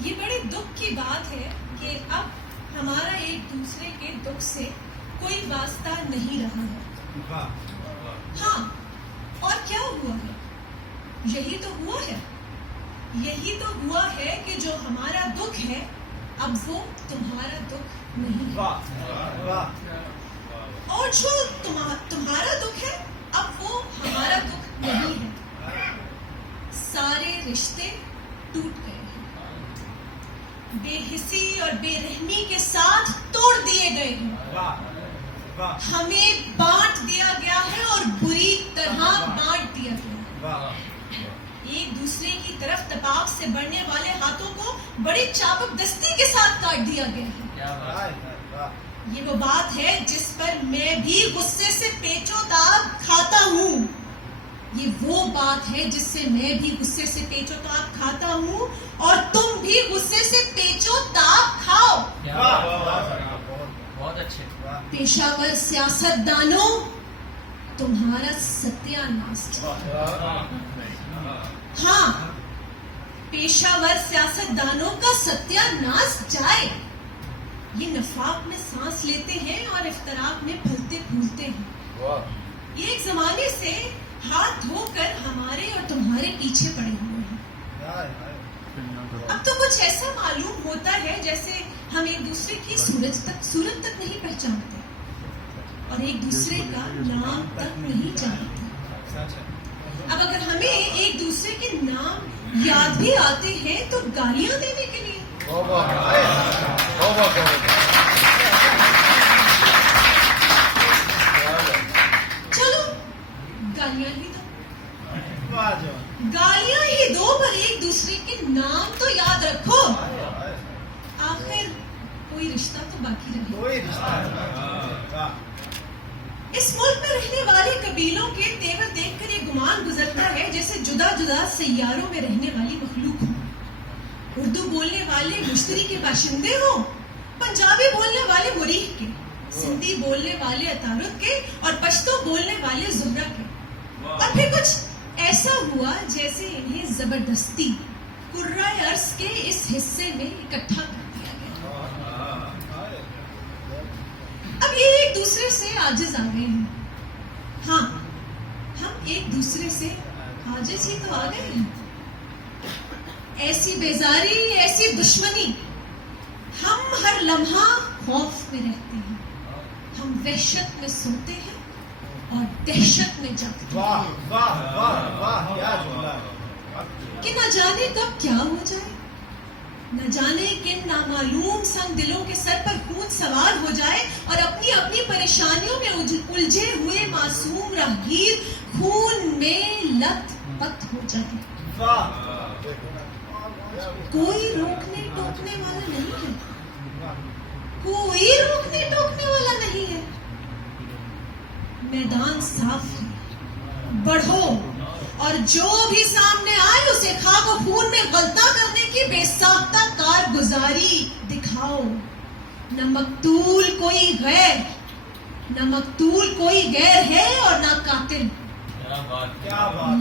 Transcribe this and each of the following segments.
یہ بڑے دکھ کی بات ہے کہ اب ہمارا ایک دوسرے کے دکھ سے کوئی واسطہ نہیں رہا ہے. ہاں، اور کیا ہوا ہے؟ یہی تو ہوا ہے کہ جو ہمارا دکھ ہے اب وہ تمہارا دکھ نہیں ہے، اور جو تمہارا دکھ ہے اب وہ ہمارا دکھ نہیں ہے. سارے رشتے ٹوٹ گئے ہیں، بے حسی اور بے رحمی کے ساتھ توڑ دیے گئے ہیں. ہمیں بانٹ دیا گیا ہے اور بری طرح بانٹ دیا گیا ہے. ایک دوسرے کی طرف تپاک سے بڑھنے والے ہاتھوں کو بڑی چابک دستی کے ساتھ کاٹ دیا گیا ہے. یہ وہ بات ہے جس پر میں بھی غصے سے پیچو تاب کھاتا ہوں. یہ وہ بات ہے جس سے میں بھی غصے سے پیچو تاب کھاتا ہوں، اور تم بھی غصے سے پیچو تاب کھاؤ. بہت اچھے. پیشہ ور سیاست دانوں، تمہارا ستیہ ناش. ہاں، پیشہ ور سیاست دانوں کا ستیہ ناش جائے. یہ نفاق میں سانس لیتے ہیں اور افتراق میں پھلتے پھولتے ہیں. یہ ایک زمانے سے ہاتھ دھو کر ہمارے اور تمہارے پیچھے پڑے ہوئے ہیں. اب تو کچھ ایسا معلوم ہوتا ہے جیسے ہم ایک دوسرے کی صورت تک نہیں پہچانتے اور ایک دوسرے کا نام تک نہیں جانتے. اب اگر ہمیں ایک دوسرے کے نام یاد بھی آتے ہیں تو گالیاں دینے کے لیے چلو گالیاں ہی دو پر ایک دوسرے کے نام تو یاد رکھو. آخر کوئی رشتہ تو باقی رہے. اس ملک میں رہنے والے قبیلوں کے تیور دیکھ کر یہ گمان گزرتا ہے جیسے جدا جدا سیاروں میں رہنے والی مخلوق ہوں. اردو بولنے والے مشتری کے باشندے ہوں، پنجابی بولنے والے مریخ کے، سندھی بولنے والے عطارد کے، اور پشتو بولنے والے زہرہ کے. اور پھر کچھ ایسا ہوا جیسے انہیں زبردستی کرۂ ارض کے اس حصے میں اکٹھا کر دیا گیا. اب یہ ایک دوسرے سے عاجز آ گئے ہیں. ہاں، ہم ایک دوسرے سے عاجز ہی تو آ گئے ہیں. ایسی بیزاری، ایسی دشمنی. ہم ہر لمحہ خوف میں رہتے ہیں. ہم وحشت میں سوتے ہیں اور دہشت میں جاگتے ہیں کہ نہ جانے کب کیا ہو جائے. نہ جانے کن نامعلوم سنگ دلوں کے سر پر خون سوار ہو جائے اور اپنی اپنی پریشانیوں میں الجھے ہوئے معصوم راہگیر خون میں لت پت ہو جائے. کوئی روکنے ٹوکنے والا نہیں ہے. کوئی روکنے ٹوکنے والا نہیں ہے. میدان صاف ہے، بڑھو اور جو بھی سامنے آئے اسے خاک و خون میں غلطہ کرنے کی بے ساختہ کارگزاری دکھاؤ. نہ مقتول کوئی غیر ہے اور نہ قاتل.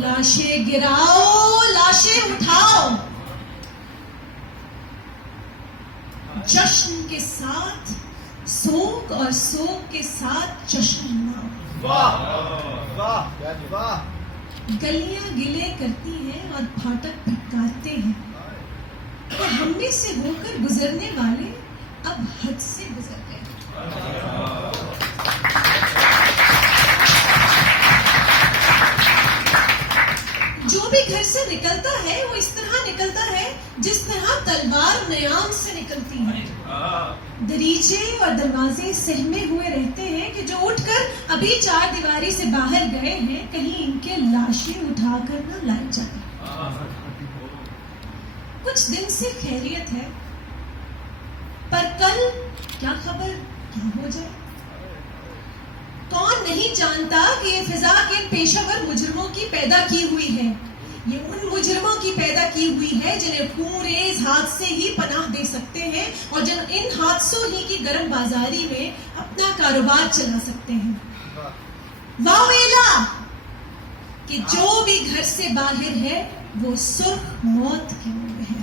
لاشیں گراؤ، لاشیں اٹھاؤ. جشن کے ساتھ سوگ اور سوگ کے ساتھ جشن مناؤ. گلیاں گلے کرتی ہیں اور پھاٹک پھٹکارتے ہیں کہ ہم میں سے ہو کر گزرنے والے اب حد سے گزر گئے. جو بھی گھر سے نکلتا ہے وہ اس طرح نکلتا ہے جس طرح تلوار نیام سے نکلتی ہے. دریچے اور دروازے سہمے ہوئے رہتے ہیں کہ جو اٹھ کر ابھی چار دیواری سے باہر گئے ہیں کہیں ان کے لاشیں اٹھا کر نہ لائی جائیں. کچھ دن سے خیریت ہے، پر کل کیا خبر کیا ہو جائے. کون نہیں جانتا کہ یہ فضا کن پیشہ ور مجرموں کی پیدا کی ہوئی ہے. یہ ان مجرموں کی پیدا کی ہوئی ہے جنہیں خون ریز حادثے ہی پناہ دے سکتے ہیں اور جن ان حادثوں ہی کی گرم بازاری میں اپنا کاروبار چلا سکتے ہیں. واویلا کہ جو بھی گھر سے باہر ہے وہ سرخ موت کے منہ میں ہے.